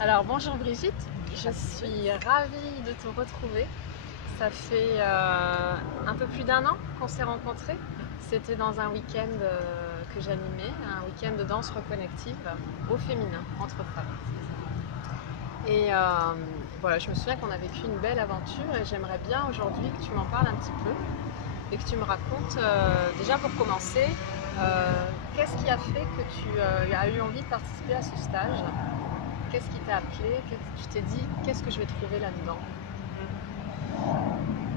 Alors bonjour Brigitte, je suis ravie de te retrouver. Ça fait un peu plus d'1 an qu'on s'est rencontrés. C'était dans un week-end que j'animais, un week-end de danse reconnective au féminin, entre femmes. Et voilà, je me souviens qu'on a vécu une belle aventure et j'aimerais bien aujourd'hui que tu m'en parles un petit peu et que tu me racontes, déjà pour commencer, qu'est-ce qui a fait que tu as eu envie de participer à ce stage? Qu'est-ce qui t'a appelé? Tu t'es dit, qu'est-ce que je vais trouver là-dedans?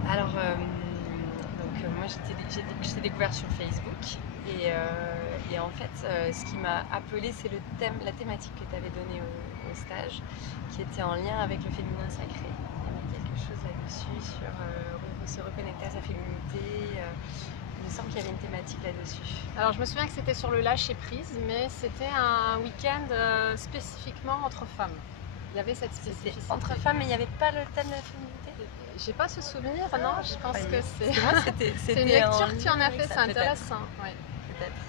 Alors, moi je t'ai découvert sur Facebook et en fait, ce qui m'a appelé, c'est la thématique que tu avais donnée au stage, qui était en lien avec le féminin sacré. Il y avait quelque chose là-dessus sur se reconnecter à sa féminité. Il me semble qu'il y avait une thématique là-dessus. Alors je me souviens que c'était sur le lâcher prise, mais c'était un week-end spécifiquement entre femmes. Il y avait cette C'était spécificité. entre femmes, mais il n'y avait pas le thème de la féminité. J'ai pas ce souvenir, non, je pense que c'est Parce que moi, c'est une c'était lecture en que tu en lien as avec fait, ça, c'est peut-être. intéressant. Ouais. Peut-être.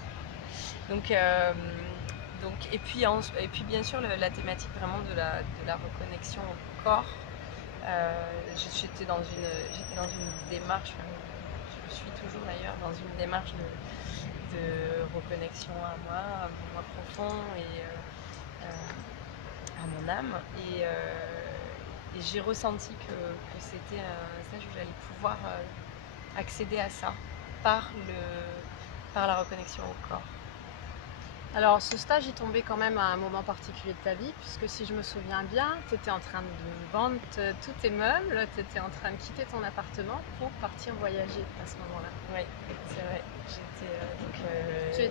Donc, et puis bien sûr la thématique vraiment de la reconnexion au corps. J'étais dans une démarche, enfin, je suis toujours d'ailleurs dans une démarche de reconnexion à moi profond et à mon âme. Et j'ai ressenti que c'était un stage où j'allais pouvoir accéder à ça par la reconnexion au corps. Alors ce stage est tombé quand même à un moment particulier de ta vie, puisque si je me souviens bien, tu étais en train de vendre tous tes meubles, tu étais en train de quitter ton appartement pour partir voyager à ce moment-là. Oui, c'est vrai.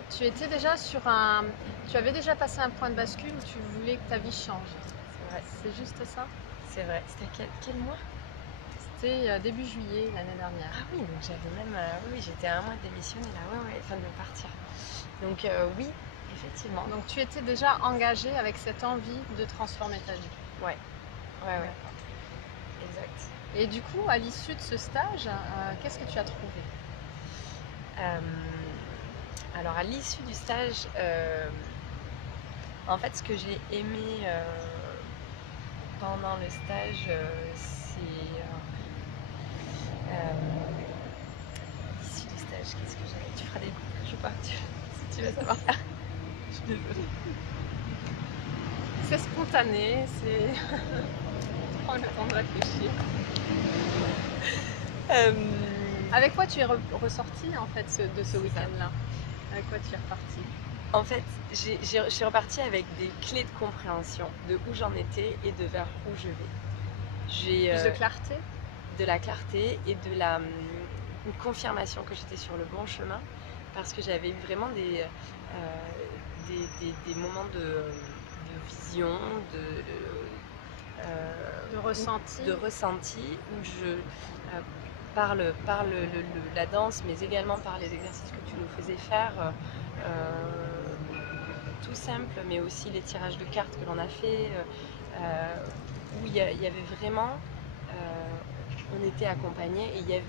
Tu étais déjà sur un... Tu avais déjà passé un point de bascule où tu voulais que ta vie change. C'est vrai. C'est juste ça? C'est vrai. C'était quel mois? C'était début juillet l'année dernière. Ah oui, donc j'avais même... oui, j'étais à un mois de démissionner là, ouais, enfin de partir. Donc oui, effectivement. Donc tu étais déjà engagée avec cette envie de transformer ta vie. Ouais, ouais. Exact. Et du coup, à l'issue de ce stage, qu'est-ce que tu as trouvé? Alors à l'issue du stage, en fait ce que j'ai aimé pendant le stage, c'est... l'issue du stage, qu'est-ce que j'avais... Tu feras des coupures ou pas si tu veux savoir faire. Je suis désolée. C'est spontané, c'est... Prends le temps de réfléchir. Avec quoi tu es ressortie en fait de ce week-end-là? Avec quoi tu es repartie? En fait, je suis repartie avec des clés de compréhension de où j'en étais et de vers où je vais. Plus de clarté? De la clarté et une confirmation que j'étais sur le bon chemin, parce que j'avais eu vraiment des moments de vision, de ressenti où par la danse, mais également par les exercices que tu nous faisais faire, tout simple, mais aussi les tirages de cartes que l'on a fait, où il y avait vraiment, on était accompagnés et il y avait,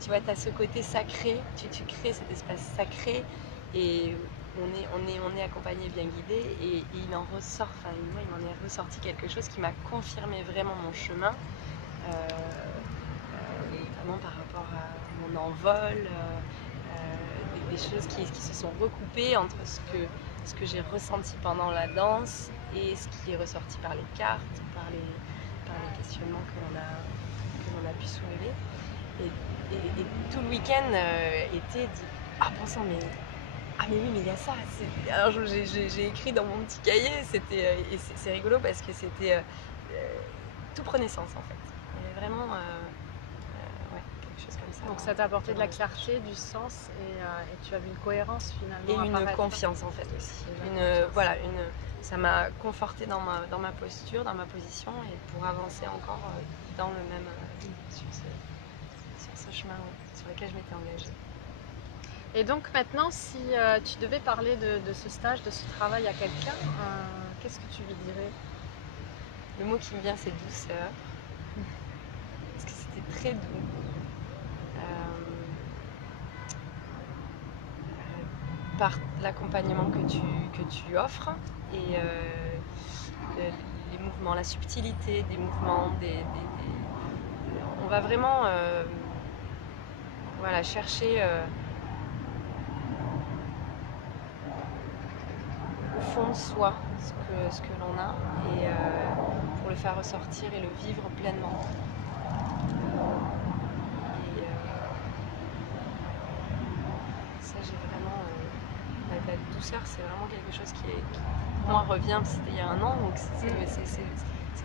tu vois, tu as ce côté sacré, tu crées cet espace sacré et on est accompagné, bien guidé, et il en ressort, enfin moi il m'en est ressorti quelque chose qui m'a confirmé vraiment mon chemin, notamment par rapport à mon envol, des choses qui se sont recoupées entre ce que j'ai ressenti pendant la danse et ce qui est ressorti par les cartes, par les questionnements que l'on a pu soulever. Et tout le week-end était dit, ah bon sang, mais oui, mais il y a ça. Alors j'ai écrit dans mon petit cahier, et c'est rigolo parce que c'était tout prenait sens en fait. Il y avait vraiment ouais, quelque chose comme ça. Donc ça t'a apporté de la clarté, du sens et tu as vu une cohérence finalement et une apparaître. confiance en fait aussi. Ça m'a confortée dans ma posture, dans ma position, et pour avancer encore dans le même sur ce chemin, sur lequel je m'étais engagée. Et donc maintenant, si tu devais parler de ce stage, de ce travail à quelqu'un, qu'est-ce que tu lui dirais? Le mot qui me vient, c'est douceur, parce que c'était très doux. Par l'accompagnement que tu offres et les mouvements, la subtilité des mouvements, on va vraiment voilà, chercher au fond de soi ce que l'on a et pour le faire ressortir et le vivre pleinement. Et ça, j'ai vraiment la douceur, c'est vraiment quelque chose qui pour moi revient, c'était il y a un an, donc c'est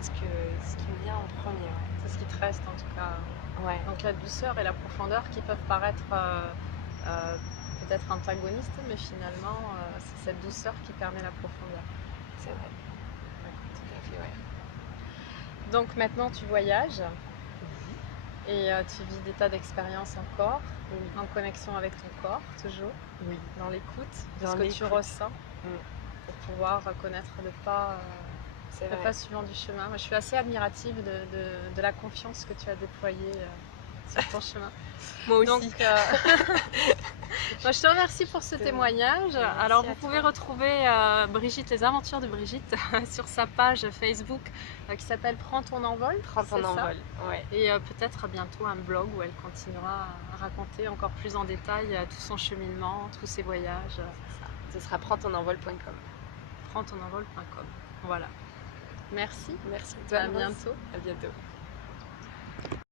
ce qui me vient en premier. C'est ce qui te reste en tout cas. Ouais. Donc la douceur et la profondeur qui peuvent paraître peut-être antagonistes, mais finalement c'est cette douceur qui permet la profondeur. C'est vrai. Tout à fait, ouais. Donc maintenant tu voyages et tu vis des tas d'expériences encore, en connexion avec ton corps toujours, dans l'écoute de ce que tu ressens, pour pouvoir connaître le pas suivant du chemin. Moi, je suis assez admirative de la confiance que tu as déployée sur ton chemin. Moi aussi. Donc, moi, je te remercie pour ce témoignage. Alors, vous pouvez retrouver Brigitte, les aventures de Brigitte, sur sa page Facebook qui s'appelle Prends ton envol. Prends ton envol, ouais. Et peut-être bientôt un blog où elle continuera à raconter encore plus en détail tout son cheminement, tous ses voyages. Ce sera prendtonenvol.com. Prendtonenvol.com. Voilà. Merci. Merci à toi. À bientôt. À bientôt.